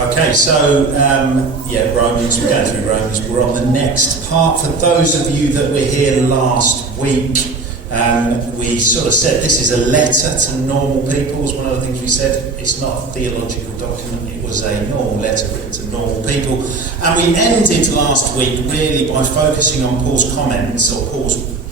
Okay, so Romans, we're going through Romans. We're on the next part. For those of you that were here last week, we sort of said this is a letter to normal people, was one of the things we said. It's not a theological document, it was a normal letter written to normal people. And we ended last week really by focusing on Paul's comments, or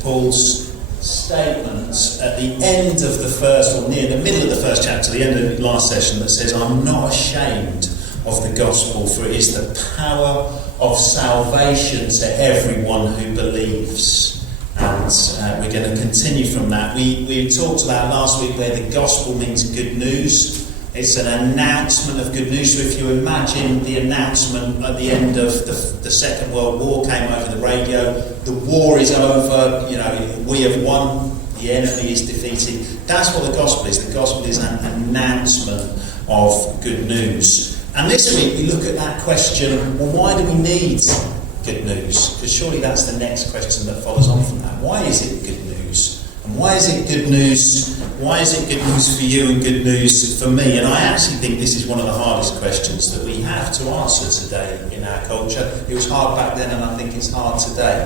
Paul's statements at the end of the first, or near the middle of the first chapter, the end of the last session, that says, I'm not ashamed of the gospel, for it is the power of salvation to everyone who believes. And we're going to continue from that. We talked about last week where the gospel means good news. It's an announcement of good news. So if you imagine the announcement at the end of the Second World War came over the radio, the war is over, we have won, the enemy is defeated. That's what the gospel is. The gospel is an announcement of good news. And this week we look at that question, well, why do we need good news? Because surely that's the next question that follows on from that. Why is it good news? And why is it good news? Why is it good news for you and good news for me? And I actually think this is one of the hardest questions that we have to answer today in our culture. It was hard back then and I think it's hard today.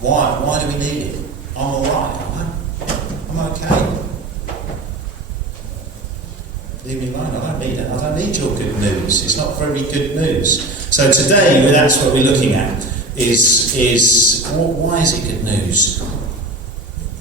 Why? Why do we need it? I'm alright, I'm okay. Leave me alone, I don't need it. I don't need your good news. It's not very good news. So today, that's what we're looking at, is why is it good news?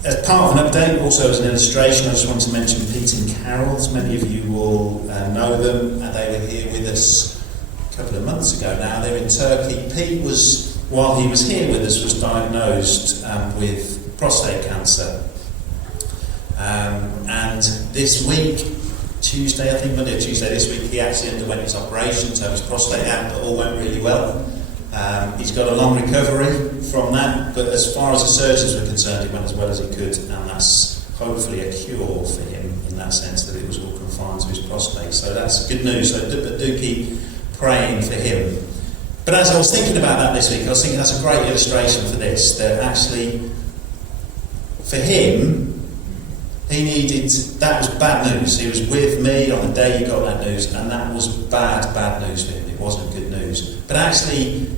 As part of an update, also as an illustration, I just want to mention Pete and Carol's. Many of you will know them, and they were here with us a couple of months ago now. They're in Turkey. Pete was, while he was here with us, was diagnosed with prostate cancer. And this week, Tuesday, I think Monday or Tuesday this week, he actually underwent his operation, so his prostate out, but all went really well. He's got a long recovery from that, but as far as the surgeons were concerned, he went as well as he could, and that's hopefully a cure for him in that sense, that it was all confined to his prostate. So that's good news. So do keep praying for him. But as I was thinking about that this week, I was thinking that's a great illustration for this, that actually for him, he needed, that was bad news. He was with me on the day he got that news, and that was bad news for him. It wasn't good news. But actually,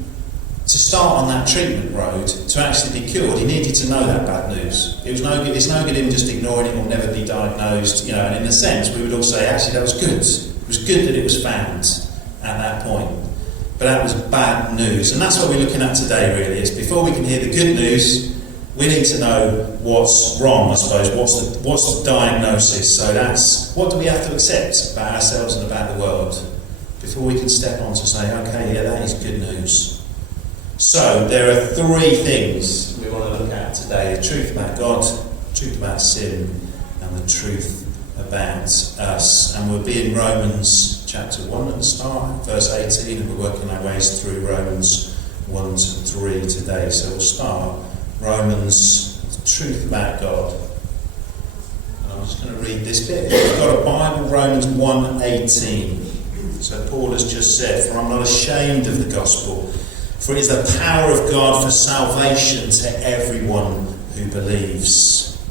to start on that treatment road, to actually be cured, he needed to know that bad news. It was no good. It's no good him just ignoring it or never be diagnosed. And in a sense, we would all say, actually, that was good. It was good that it was found at that point. But that was bad news, and that's what we're looking at today. Really, is before we can hear the good news, we need to know what's wrong, I suppose. What's the diagnosis? So that's, what do we have to accept about ourselves and about the world before we can step on to say, okay, yeah, that is good news. So there are three things we want to look at today: the truth about God, the truth about sin, and the truth about us. And we'll be in Romans chapter 1 at the start, verse 18, and we're working our ways through Romans 1 to 3 today. So we'll start Romans, the truth about God. And I'm just going to read this bit. We've got a Bible, Romans 1:18. So Paul has just said, for I'm not ashamed of the gospel, for it is the power of God for salvation to everyone who believes.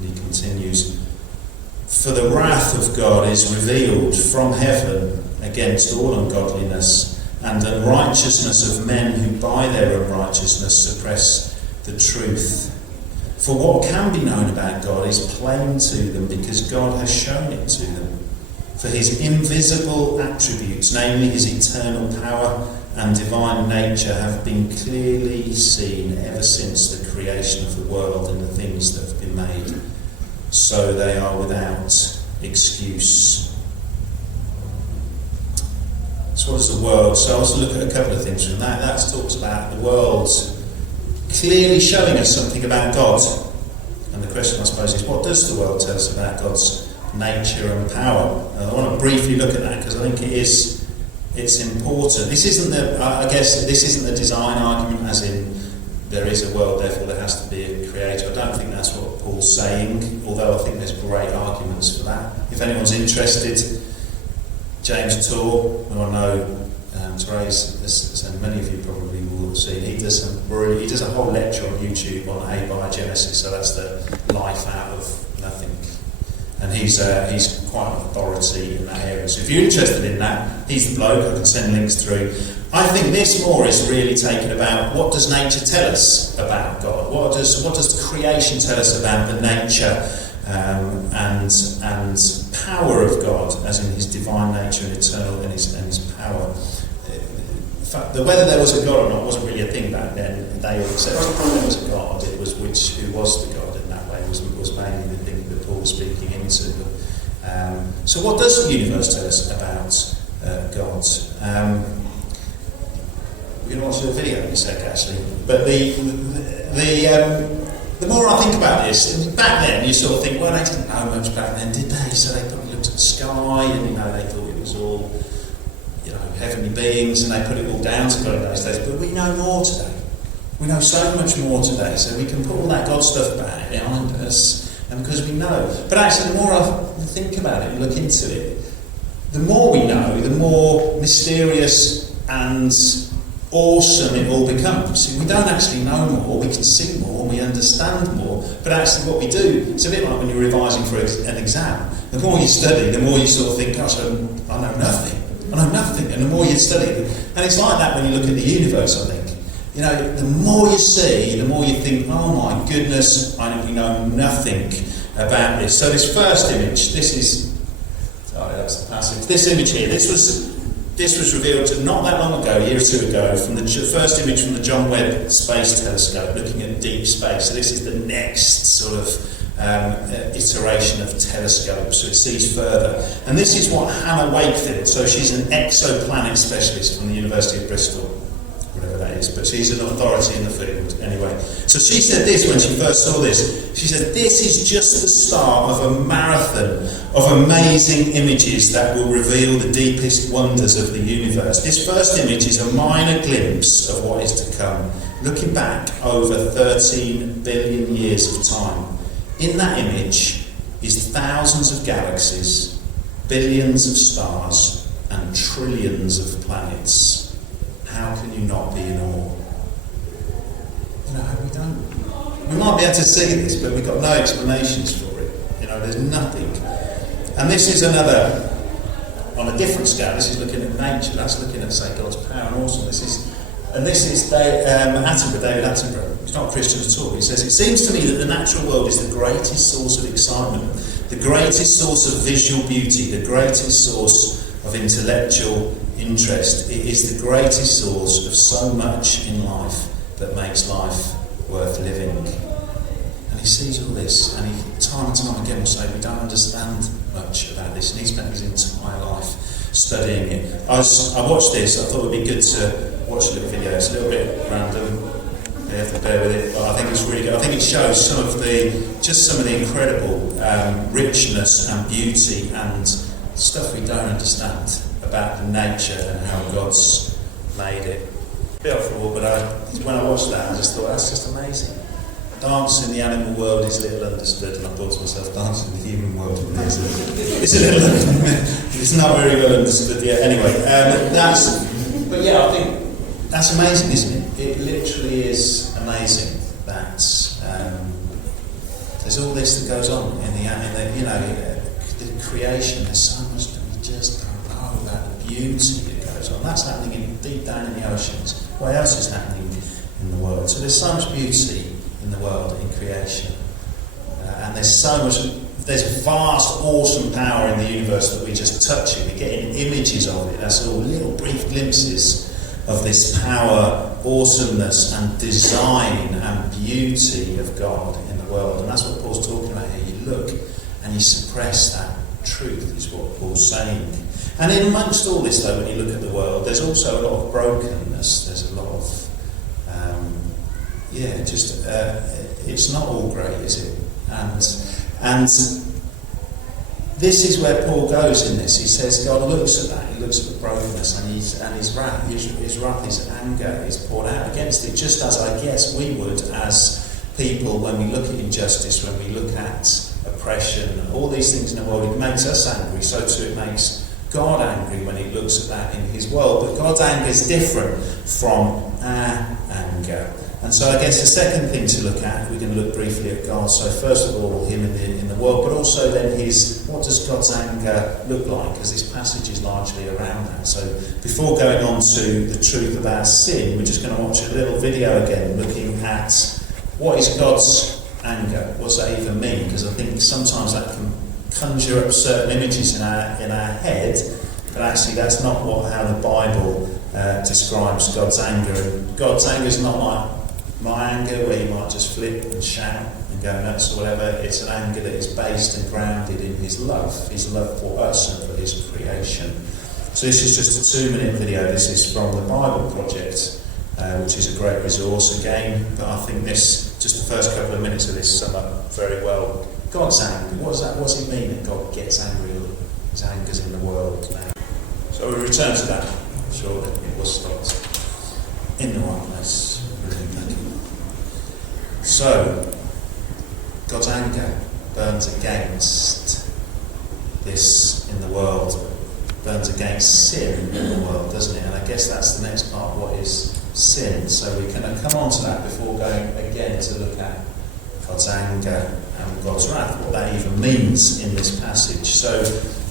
And he continues, for the wrath of God is revealed from heaven against all ungodliness and unrighteousness of men who by their unrighteousness suppress the truth. For what can be known about God is plain to them, because God has shown it to them. For his invisible attributes, namely his eternal power and divine nature, have been clearly seen ever since the creation of the world and the things that have been made. So they are without excuse. So what is the world? So I want to look at a couple of things from that. That talks about the world clearly showing us something about God. And the question, I suppose, is what does the world tell us about God's nature and power? I want to briefly look at that because I think it's important. This isn't the design argument, as in there is a world, therefore there has to be a creator. I don't think that's what Paul's saying, although I think there's great arguments for that. If anyone's interested, James Tor, who I know Therese, and many of you probably will have seen, he does a whole lecture on YouTube on abiogenesis, so that's the life out of nothing. And he's quite an authority in that area. So if you're interested in that, he's the bloke. I can send links through. I think this more is really taken about what does nature tell us about God? What does the creation tell us about the nature and power of God, as in his divine nature and eternal and his power? In fact, whether there was a God or not wasn't really a thing back then. They all accepted there was a God. It was who was the God in that way was mainly the thing that Paul was speaking into. So what does the universe tell us about God? We're going to watch a video in a sec, actually. But the more I think about this, back then you sort of think, well, they didn't know much back then, did they? So they probably looked at the sky and they thought it was all heavenly beings, and they put it all down to God in those days. But we know more today. We know so much more today, so we can put all that God stuff back behind us, and because we know. But actually, the more I think about it and look into it, the more we know, the more mysterious and awesome it all becomes. See, we don't actually know more, we can see more, we understand more, but actually what we do, it's a bit like when you're revising for an exam. The more you study, the more you sort of think, gosh, I know nothing, and the more you study. And it's like that when you look at the universe, I think. The more you see, the more you think, oh my goodness, we know nothing about this. So this first image, that's the passage. This image here, this was revealed not that long ago, a year or two ago, from the first image from the John Webb Space Telescope, looking at deep space. So this is the next sort of iteration of telescopes, so it sees further. And this is what Hannah Wakefield, so she's an exoplanet specialist from the University of Bristol, whatever that is, but she's an authority in the field anyway. So she said this when she first saw this. She said, this is just the start of a marathon of amazing images that will reveal the deepest wonders of the universe. This first image is a minor glimpse of what is to come, looking back over 13 billion years of time. In that image is thousands of galaxies, billions of stars, and trillions of planets. How can you not be in awe? We don't. We might be able to see this, but we've got no explanations for it. There's nothing. And this is another, on a different scale, this is looking at nature, that's looking at, say, God's power and awesomeness. This is David Attenborough. He's not a Christian at all. He says, it seems to me that the natural world is the greatest source of excitement, the greatest source of visual beauty, the greatest source of intellectual interest. It is the greatest source of so much in life that makes life worth living. And he sees all this, and he time and time again will say, we don't understand much about this, and he spent his entire life studying it. I watched this, I thought it would be good to watch a little video. It's a little bit random, you have to bear with it, but I think it's really good. I think it shows some of the incredible richness and beauty and stuff we don't understand about the nature and how God's made it. A bit off the wall, but when I watched that, I just thought, that's just amazing. Dance in the animal world is little understood, and I thought to myself, dance in the human world it's not very well understood yet. Anyway, I think that's amazing, isn't it? It literally is amazing that there's all this that goes on in the creation. There's so much that we just don't know about the beauty that goes on. That's happening deep down in the oceans. What else is happening in the world? So there's so much beauty in the world, in creation, and there's vast, awesome power in the universe that we just touch it. We're getting images of it. That's all little brief glimpses of this power, awesomeness, and design and beauty of God in the world. And that's what Paul's talking about here. You look and you suppress that truth, is what Paul's saying. And in amongst all this, though, when you look at the world, there's also a lot of brokenness. There's a lot of it's not all great, is it? And this is where Paul goes in this. He says God looks at that. He looks at the brokenness and his wrath, his anger is poured out against it. Just as I guess we would as people when we look at injustice, when we look at oppression, all these things in the world. It makes us angry. So too it makes God angry when he looks at that in his world. But God's anger is different from our anger. And so I guess the second thing to look at, we're going to look briefly at God. So first of all, him in the world, but also then what does God's anger look like? Because this passage is largely around that. So before going on to the truth about sin, we're just going to watch a little video again, looking at what is God's anger? What's that even mean? Because I think sometimes that can conjure up certain images in our head, but actually that's not how the Bible describes God's anger. And God's anger is not like my anger, where you might just flip and shout and go nuts or whatever. It's an anger that is based and grounded in his love for us and for his creation. So this is just a 2-minute video. This is from the Bible Project, which is a great resource again, but I think just the first couple of minutes of this sum up very well God's anger. What's it mean that God gets angry, or his anger's in the world now? So we'll return to that shortly. It was stopped in the right place. So, God's anger burns against this in the world, burns against sin in the world, doesn't it? And I guess that's the next part, what is sin? So we can come on to that before going again to look at God's anger and God's wrath, what that even means in this passage. So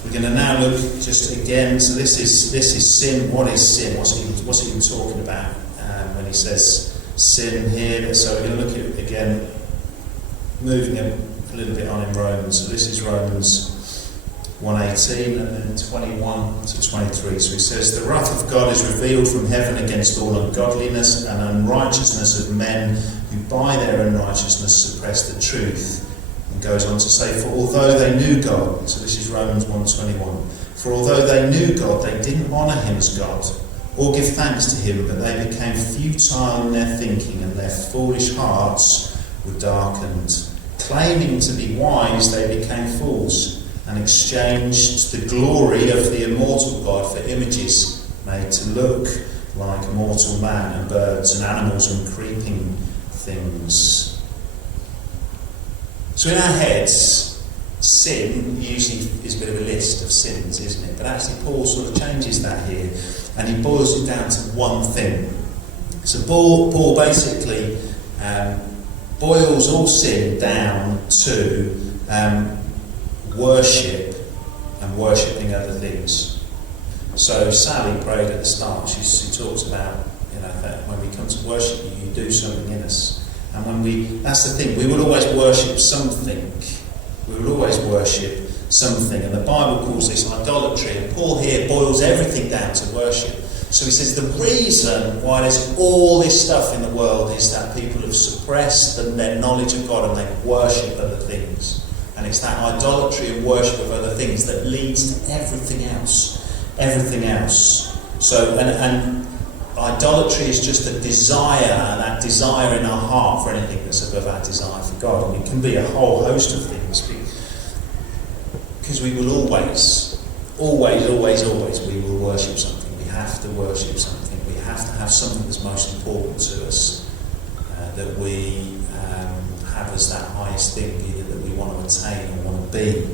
we're going to now look just again, so this is sin. What is sin? What's he even talking about when he says sin here? So we're going to look at it again, moving a little bit on in Romans. So this is Romans 1:18 and then 21 to 23. So it says, "The wrath of God is revealed from heaven against all ungodliness and unrighteousness of men who by their unrighteousness suppress the truth." And goes on to say, "For although they knew God," so this is Romans 1:21, "for although they knew God, they didn't honour him as God or give thanks to him, but they became futile in their thinking, and their foolish hearts were darkened. Claiming to be wise, they became fools, and exchanged the glory of the immortal God for images made to look like mortal man and birds and animals and creeping things." So in our heads, sin usually is a bit of a list of sins, isn't it? But actually Paul sort of changes that here, and he boils it down to one thing. So Paul basically boils all sin down to worship and worshipping other things. So Sally prayed at the start. She talks about, that when we come to worship you do something in us. And that's the thing, we will always worship something. We will always worship something. And the Bible calls this idolatry. And Paul here boils everything down to worship. So he says the reason why there's all this stuff in the world is that people have suppressed their knowledge of God and they worship other things. And it's that idolatry and worship of other things that leads to everything else. Everything else. So, and idolatry is just a desire, that desire in our heart for anything that's above our desire for God. And it can be a whole host of things. Because we will always, we will worship something. We have to worship something. We have to have something that's most important to us. That we have as that highest thing, either that we want to attain or want to be.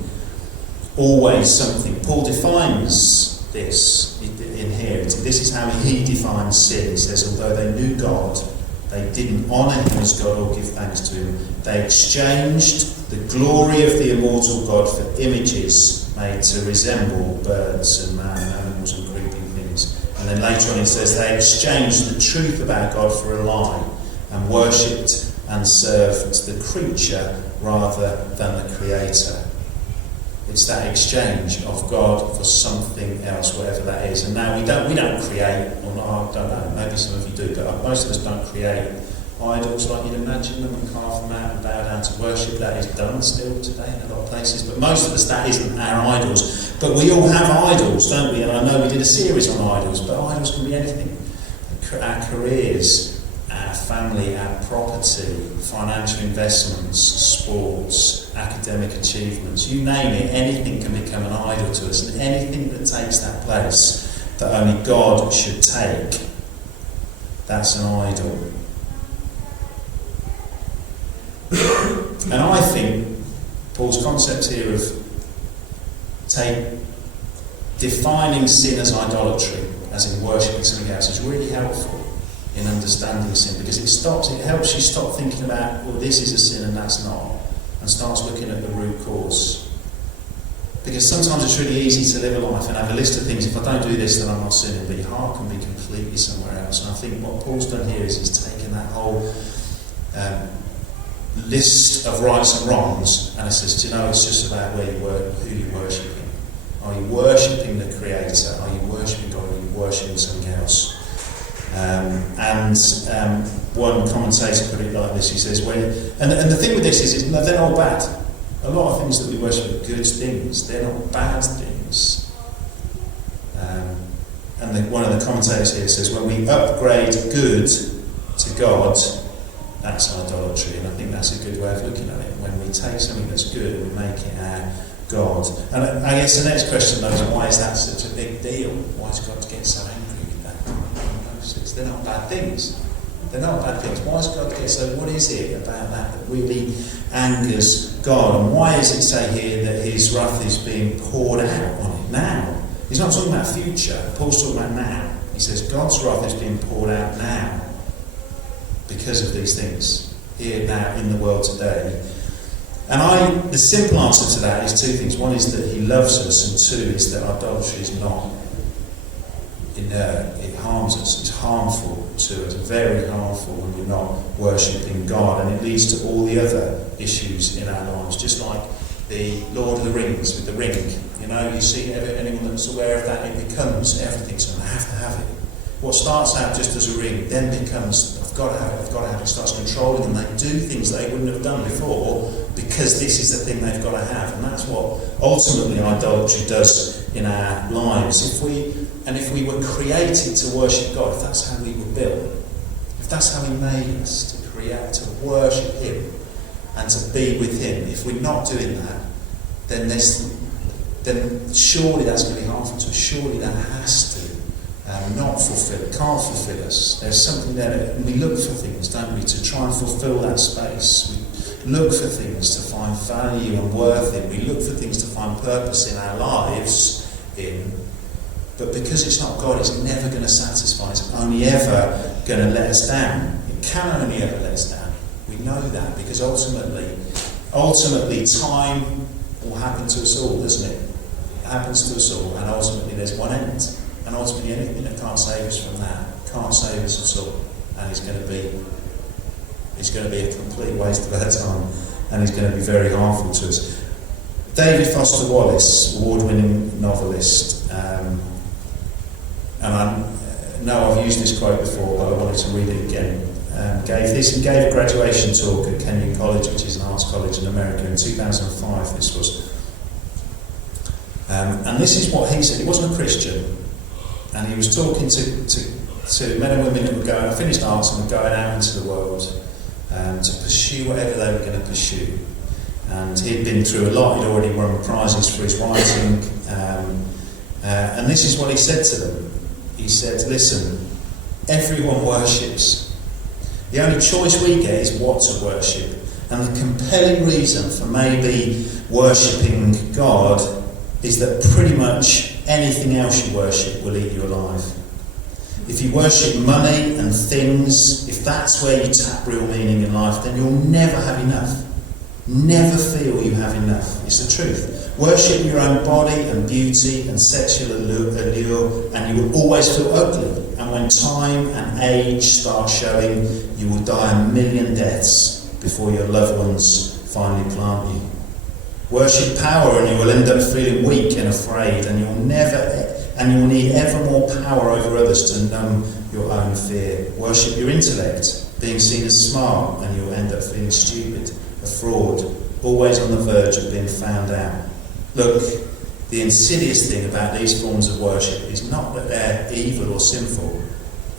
Always something. Paul defines this in here. This is how he defines sin. He says, although they knew God, they didn't honour him as God or give thanks to him. They exchanged the glory of the immortal God for images made to resemble birds and man, animals and creeping things. And then later on it says they exchanged the truth about God for a lie and worshipped and served the creature rather than the Creator. It's that exchange of God for something else, whatever that is. And now we don't create, or not, I don't know, maybe some of you do, but most of us don't create idols like you'd imagine them and carve them out and bow down to worship. That is done still today in a lot of places, but most of us, that isn't our idols. But we all have idols, don't we? And I know we did a series on idols, but idols can be anything. Our careers, our family, our property, financial investments, sports, academic achievements, you name it, anything can become an idol to us, and anything that takes that place that only God should take, that's an idol. And I think Paul's concept here of defining sin as idolatry, as in worshipping something else, is really helpful in understanding sin, because it helps you stop thinking about, well, this is a sin and that's not, and starts looking at the root cause. Because sometimes it's really easy to live a life and have a list of things. If I don't do this, then I'm not sinning. But your heart can be completely somewhere else. And I think what Paul's done here is he's taken that whole list of rights and wrongs, and he says, do you know, it's just about who you're worshipping. Are you worshipping the Creator? Are you worshipping God? Or are you worshipping something else? One commentator put it like this. He says, and the thing with this is they're not bad. A lot of things that we worship are good things. They're not bad things. One of the commentators here says, when we upgrade good to God, that's idolatry. And I think that's a good way of looking at it. When we take something that's good and we make it our God. And I guess the next question, though, is why is that such a big deal? Why is God get so angry with that? They're not bad things. They're not bad things. Why does God get so... What is it about that really angers God? And why does it say here that his wrath is being poured out on it now? He's not talking about future. Paul's talking about now. He says God's wrath is being poured out now because of these things, here now in the world today. And the simple answer to that is two things. One is that he loves us, and two is that idolatry is not inert. It harms us. It's harmful to us, very harmful when we're not worshipping God, and it leads to all the other issues in our lives, just like the Lord of the Rings with the ring. You know, you see anyone that's aware of that, it becomes everything, so I have to have it. What starts out just as a ring then becomes, I've got to have it, I've got to have it. It starts controlling them. They do things they wouldn't have done before because this is the thing they've got to have. And that's what ultimately idolatry does in our lives. If we were created to worship God, if that's how we were built, if that's how he made us, to create, to worship him and to be with him, if we're not doing that, then surely that's going to be harmful to us. Surely that has to not fulfill, can't fulfill us. There's something there that we look for things, don't we, to try and fulfill that space. We look for things to find value and worth in. We look for things to find purpose in our lives in. But because it's not God, it's never going to satisfy. It's only ever going to let us down. It can only ever let us down. We know that because ultimately time will happen to us all, doesn't it? It happens to us all, and ultimately there's one end. And ultimately anything that can't save us from that can't save us at all. And it's going to be a complete waste of our time, and it's going to be very harmful to us. David Foster Wallace, award-winning novelist, and I know I've used this quote before, but I wanted to read it again. He gave a graduation talk at Kenyon College, which is an arts college in America, in 2005. This was, and this is what he said. He wasn't a Christian, and he was talking to men and women who were going. I finished arts and were going out into the world to pursue whatever they were going to pursue. And he'd been through a lot. He'd already won prizes for his writing, and this is what he said to them. He said, listen, everyone worships. The only choice we get is what to worship. And the compelling reason for maybe worshipping God is that pretty much anything else you worship will eat you alive. If you worship money and things, if that's where you tap real meaning in life, then you'll never have enough. Never feel you have enough. It's the truth. Worship your own body and beauty and sexual allure, and you will always feel ugly. And when time and age start showing, you will die a million deaths before your loved ones finally plant you. Worship power, and you will end up feeling weak and afraid, and you'll need ever more power over others to numb your own fear. Worship your intellect, being seen as smart, and you'll end up feeling stupid, a fraud, always on the verge of being found out. Look, the insidious thing about these forms of worship is not that they're evil or sinful,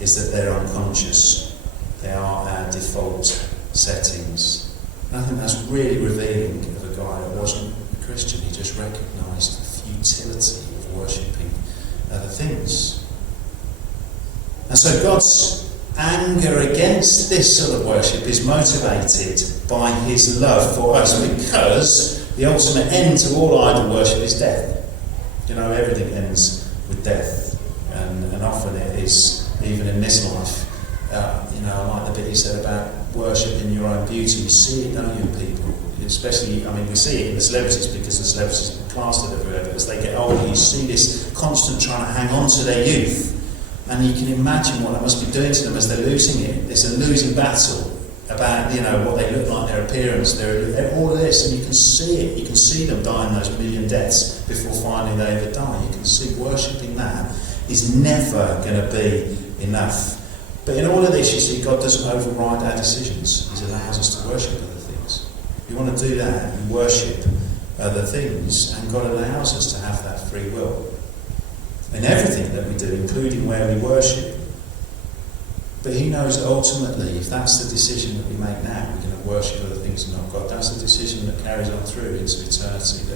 it's that they're unconscious. They are our default settings. And I think that's really revealing of a guy that wasn't a Christian. He just recognised the futility of worshipping other things. And so God's anger against this sort of worship is motivated by his love for us, because the ultimate end to all idol worship is death. You know, everything ends with death, and often it is, even in this life, I like the bit he said about worshipping your own beauty. You see it, don't you, people? Especially, we see it in the celebrities because the celebrities are plastered everywhere, but as they get older, you see this constant trying to hang on to their youth. And you can imagine what that must be doing to them as they're losing it. It's a losing battle about, what they look like, their appearance, all of this, and you can see it. You can see them dying those million deaths before finally they ever die. You can see worshipping that is never going to be enough. But in all of this, you see, God doesn't override our decisions. He allows us to worship other things. If you want to do that, you worship other things, and God allows us to have that free will in everything that we do, including where we worship. But he knows that ultimately, if that's the decision that we make now, we're going to worship other things and not God, that's the decision that carries on through into eternity.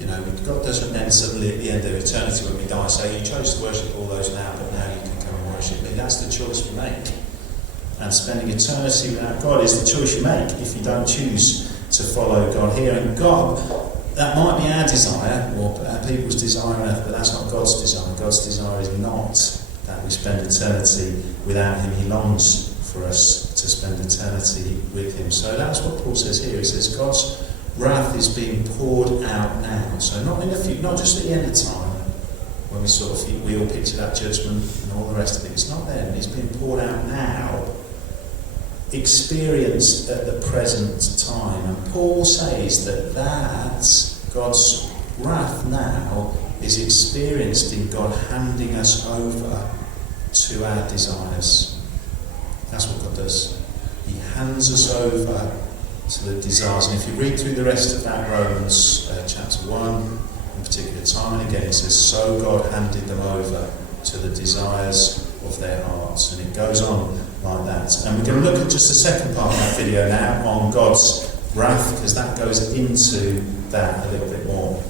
That God doesn't then suddenly at the end of eternity when we die say, you chose to worship all those now, but now you can come and worship me. That's the choice we make. And spending eternity without God is the choice you make if you don't choose to follow God here. And God, that might be our desire, or people's desire on earth, but that's not God's desire. God's desire is not that we spend eternity without him. He longs for us to spend eternity with him. So that's what Paul says here. He says God's wrath is being poured out now. So not in the future, not just at the end of time, when we all picture that judgment and all the rest of it. It's not then. It's being poured out now, experienced at the present time. And Paul says that God's wrath now is experienced in God handing us over to our desires. That's what God does. He hands us over to the desires. And if you read through the rest of that, Romans chapter 1, in particular, time and again, it says, so God handed them over to the desires of their hearts. And it goes on like that. And we're going to look at just the second part of that video now on God's wrath, because that goes into that a little bit more.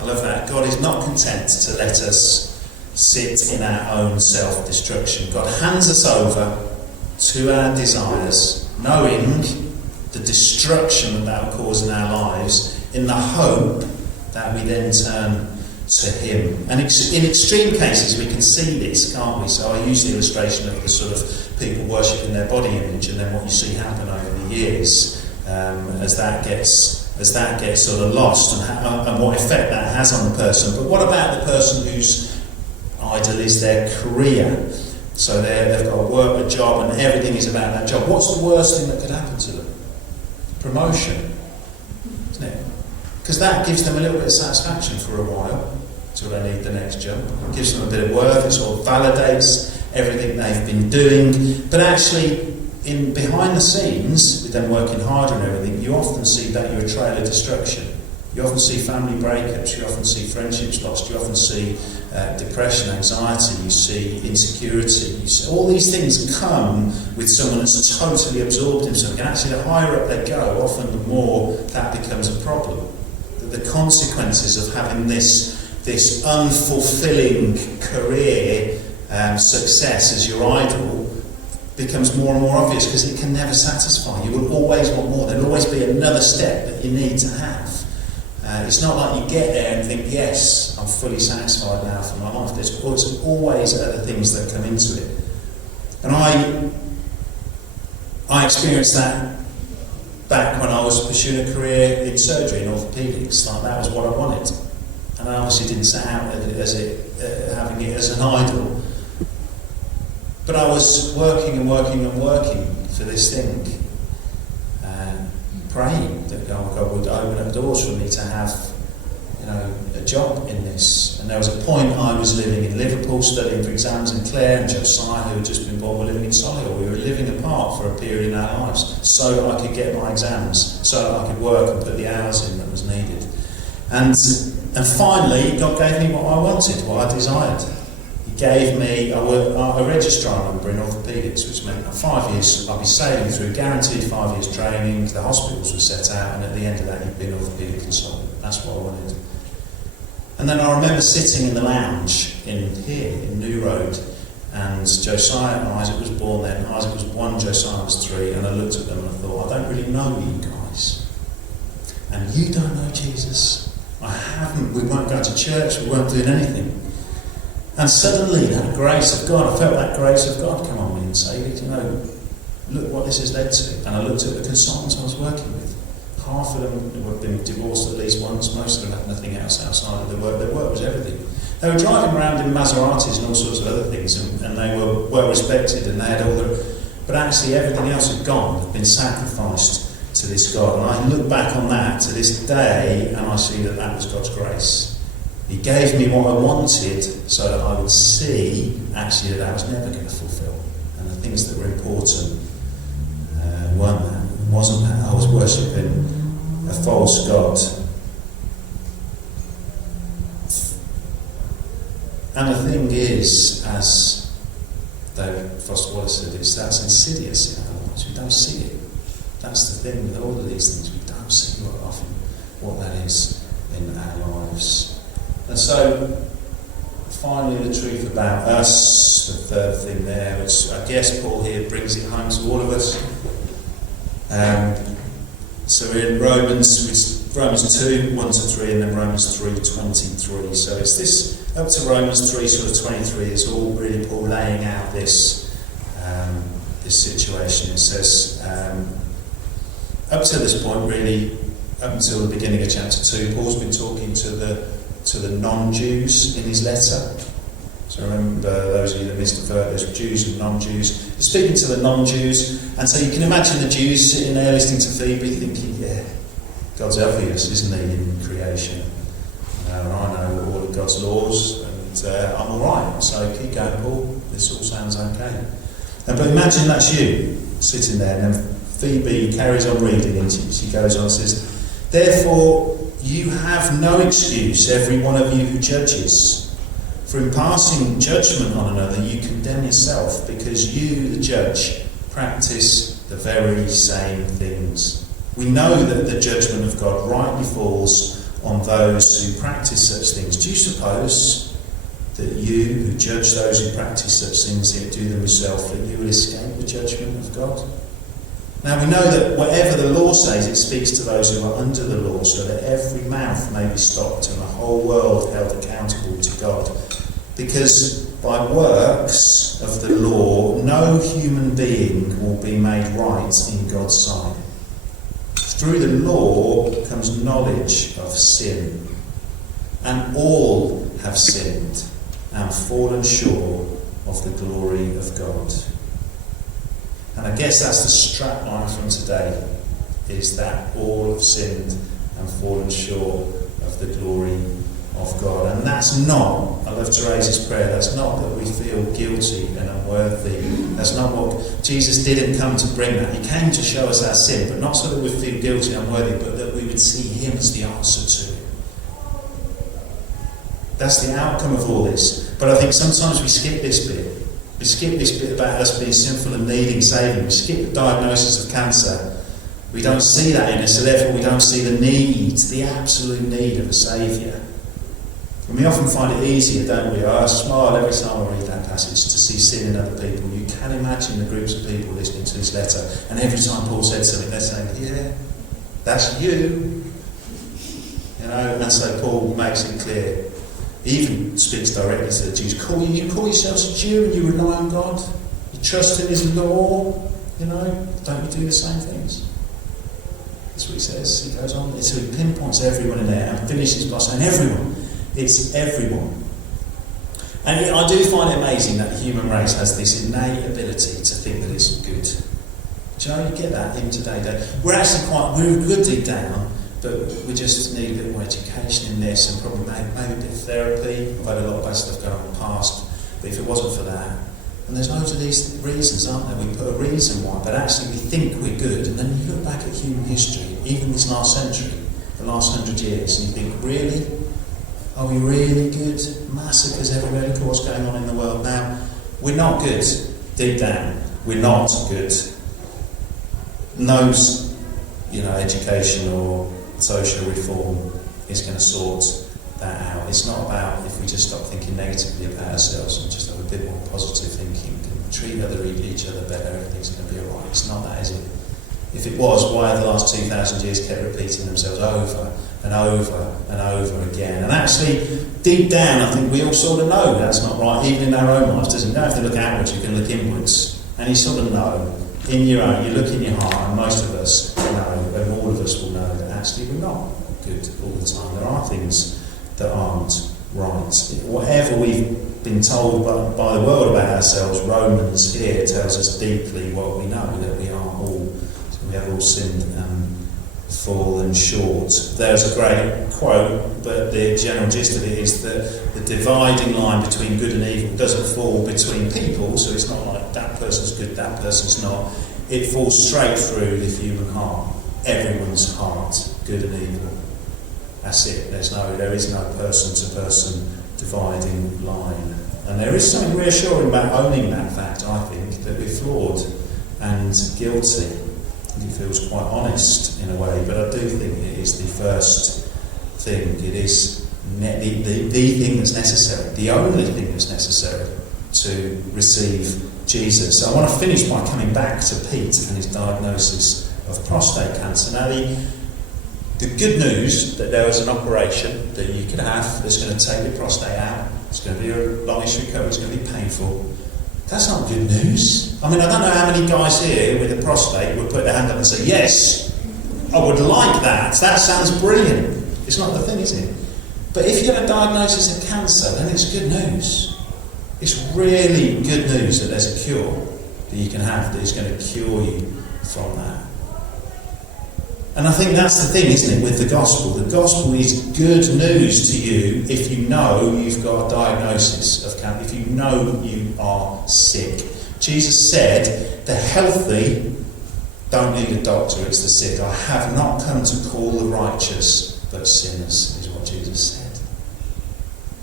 I love that. God is not content to let us sit in our own self-destruction. God hands us over to our desires, knowing the destruction that will cause in our lives, in the hope that we then turn to him. And in extreme cases we can see this, can't we? So I use the illustration of the sort of people worshipping their body image, and then what you see happen over the years as that gets sort of lost, and what effect that has on the person. But what about the person whose idol is their career? So they've got to work a job and everything is about that job. What's the worst thing that could happen to them? Promotion, isn't it? Because that gives them a little bit of satisfaction for a while until they need the next jump. It gives them a bit of work, it sort of validates everything they've been doing. But actually, behind the scenes, with them working harder and everything, you often see that you're a trail of destruction. You often see family breakups, you often see friendships lost, you often see depression, anxiety, you see insecurity. You see, all these things come with someone that's totally absorbed in something. And actually, the higher up they go, often the more that becomes a problem. The consequences of having this unfulfilling career success as your idol becomes more and more obvious, because it can never satisfy. You will always want more. There'll always be another step that you need to have. It's not like you get there and think, yes, I'm fully satisfied now for my life. There's always other things that come into it. And I experienced that back when I was pursuing a career in surgery, in orthopaedics. Like, that was what I wanted. And I obviously didn't set out having it as an idol. But I was working and working and working for this thing, praying that God would open up doors for me to have, a job in this. And there was a point I was living in Liverpool, studying for exams, and Claire and Josiah, who had just been born, were living in Solihull. We were living apart for a period in our lives, so I could get my exams, so I could work and put the hours in that was needed. And finally, God gave me what I wanted, what I desired. Gave me a registrar number in orthopaedics, which meant that 5 years I'd be sailing through, guaranteed 5 years training. The hospitals were set out, and at the end of that you'd be an orthopaedic consultant. That's what I wanted. And then I remember sitting in the lounge in New Road, and Josiah and Isaac was born then. Isaac was 1, Josiah was 3, and I looked at them and I thought, I don't really know you guys. And you don't know Jesus. I haven't. We weren't going to church, we weren't doing anything. And suddenly that grace of God, I felt that grace of God come on me and say, you know, look what this has led to. And I looked at the consultants I was working with. Half of them had been divorced at least once, most of them had nothing else outside of their work. Their work was everything. They were driving around in Maseratis and all sorts of other things, and they were well respected, and they had all the... But actually everything else had gone, had been sacrificed to this God. And I look back on that to this day, and I see that that was God's grace. He gave me what I wanted so that I would see actually that I was never going to fulfil. And the things that were important weren't that. It wasn't that. I was worshipping a false God. And the thing is, as David Foster Wallace said, that's insidious in our lives. We don't see it. That's the thing with all of these things. We don't see often what that is in our lives. And so, finally, the truth about us, the third thing there, which I guess Paul here brings it home to all of us. So we're in Romans 2, 1 to 3, and then Romans 3, 23. So it's this, up to Romans 3, sort of 23, it's all really Paul laying out this situation. It says, up to this point, really, up until the beginning of chapter 2, Paul's been talking to the non-Jews in his letter. So remember, those of you that missed the first, there's Jews and non-Jews. He's speaking to the non-Jews, and so you can imagine the Jews sitting there listening to Phoebe thinking, yeah, God's obvious, isn't he, in creation? I know all of God's laws, and I'm all right, so keep going, Paul. This all sounds okay. But imagine that's you, sitting there, and then Phoebe carries on reading, and she goes on and says, therefore, you have no excuse, every one of you who judges. For in passing judgment on another, you condemn yourself, because you, the judge, practice the very same things. We know that the judgment of God rightly falls on those who practice such things. Do you suppose that you, who judge those who practice such things, yet do them yourself, that you will escape the judgment of God? Now we know that whatever the law says, it speaks to those who are under the law, so that every mouth may be stopped and the whole world held accountable to God. Because by works of the law, no human being will be made right in God's sight. Through the law comes knowledge of sin. And all have sinned and fallen short of the glory of God. And I guess that's the strap line from today, is that all have sinned and fallen short of the glory of God. And that's not, I love Teresa's prayer, that's not that we feel guilty and unworthy. That's not what, Jesus didn't come to bring that. He came to show us our sin, but not so that we feel guilty and unworthy, but that we would see him as the answer to it. That's the outcome of all this. But I think sometimes we skip this bit. We skip this bit about us being sinful and needing saving. We skip the diagnosis of cancer. We don't see that in us, so therefore we don't see the need, the absolute need of a saviour. And we often find it easier, don't we? I smile every time I read that passage to see sin in other people. You can imagine the groups of people listening to this letter, and every time Paul said something, they're saying, yeah, that's you. You know, and so Paul makes it clear. He even speaks directly to the Jews. You call yourselves a Jew and you rely on God? You trust in his law? You know, don't you do the same things? That's what he says. He goes on. So he pinpoints everyone in there and finishes by saying everyone. It's everyone. And I do find it amazing that the human race has this innate ability to think that it's good. Do you know, you get that in today. We're actually we're good deep down, but we just need a bit more education in this and probably maybe a bit of therapy. We've had a lot of bad stuff going on in the past, but if it wasn't for that, and there's loads of these reasons, aren't there? We put a reason why, but actually we think we're good, and then you look back at human history, even this last century, the last 100 years, and you think, really? Are we really good? Massacres everywhere, look at what's going on in the world now. We're not good, deep down. We're not good. No, education or social reform is going to sort that out. It's not about if we just stop thinking negatively about ourselves and just have a bit more positive thinking and treat each other better, everything's going to be alright. It's not that, is it? If it was, why have the last 2,000 years kept repeating themselves over and over and over again? And actually, deep down, I think we all sort of know that's not right, even in our own lives, doesn't it? You don't have to look outwards, you can look inwards. And you sort of know, in your own, you look in your heart, and most of us know, and all of us will know, that actually we're not good all the time. There are things that aren't right. Whatever we've been told by the world about ourselves, Romans here tells us deeply what we know, that we have all sinned and fallen short. There's a great quote, but the general gist of it is that the dividing line between good and evil doesn't fall between people, so it's not like that person's good, that person's not. It falls straight through the human heart, everyone's heart, good and evil. That's it. There is no person-to-person dividing line. And there is something reassuring about owning that fact, I think, that we're flawed and guilty. It feels quite honest in a way, but I do think it is the first thing. It is the thing that's necessary, the only thing that's necessary to receive Jesus. So I want to finish by coming back to Pete and his diagnosis of prostate cancer. Now, the good news that there was an operation that you could have that's going to take your prostate out. It's going to be a longish recovery. It's going to be painful. That's not good news. I mean, I don't know how many guys here with a prostate would put their hand up and say, yes, I would like that. That sounds brilliant. It's not the thing, is it? But if you have a diagnosis of cancer, then it's good news. It's really good news that there's a cure that you can have that is going to cure you from that. And I think that's the thing, isn't it, with the gospel. The gospel is good news to you if you know you've got a diagnosis of cancer, if you know you are sick. Jesus said, the healthy don't need a doctor, it's the sick. I have not come to call the righteous, but sinners, is what Jesus said.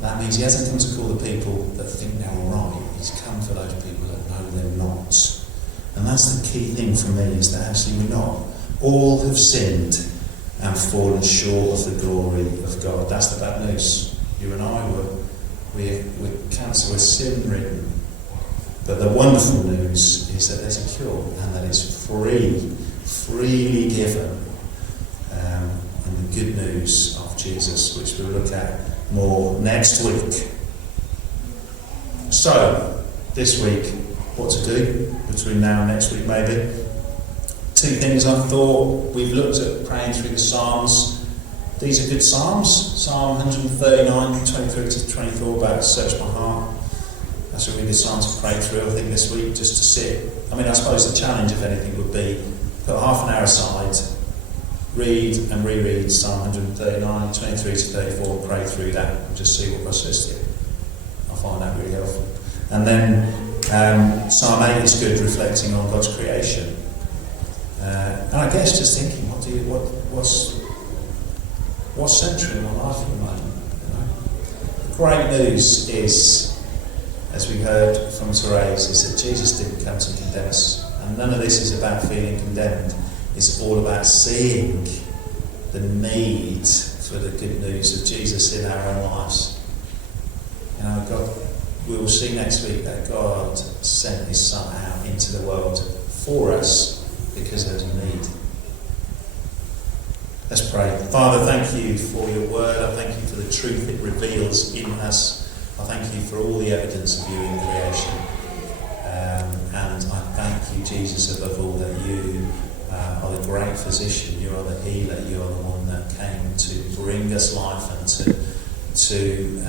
That means he hasn't come to call the people that think they're all right. He's come for those people that know they're not. And that's the key thing for me, is that actually we're not. All have sinned and fallen short of the glory of God. That's the bad news. You and I we're cancer, we're sin-ridden. But the wonderful news is that there's a cure and that it's freely given. And the good news of Jesus, which we'll look at more next week. So, this week, what to do between now and next week maybe? Two things I thought. We've looked at praying through the Psalms. These are good Psalms. Psalm 139, 23 to 24, about search my heart. That's a really good Psalm to pray through, I think, this week, just to sit. I mean, I suppose the challenge, if anything, would be put half an hour aside, read and reread Psalm 139, 23 to 34, pray through that, and just see what God says to you. I find that really helpful. And then Psalm 8 is good, reflecting on God's creation. And I guess just thinking, what's central in my life at the moment? You know? The great news is, as we heard from Therese, is that Jesus didn't come to condemn us. And none of this is about feeling condemned. It's all about seeing the need for the good news of Jesus in our own lives. You know, we will see next week that God sent his Son out into the world for us because there's a need. Let's pray. Father, thank you for your word. I thank you for the truth it reveals in us. I thank you for all the evidence of you in creation. And I thank you, Jesus, above all, that you are the great physician. You are the healer. You are the one that came to bring us life and to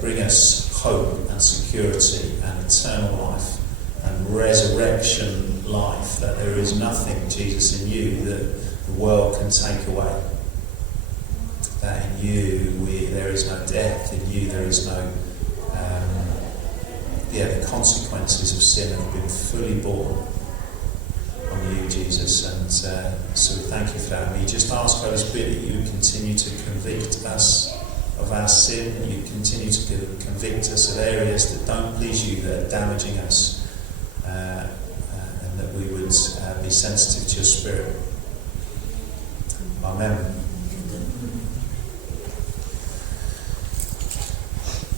bring us hope and security and eternal life and resurrection life, that there is nothing, Jesus, in you that the world can take away. That in you there is no death, in you there is no the consequences of sin have been fully borne on you, Jesus, and so we thank you for that. And we just ask, Holy Spirit, that you continue to convict us of our sin, and you continue to convict us of areas that don't please you, that are damaging us, and that we would be sensitive to your Spirit. Amen.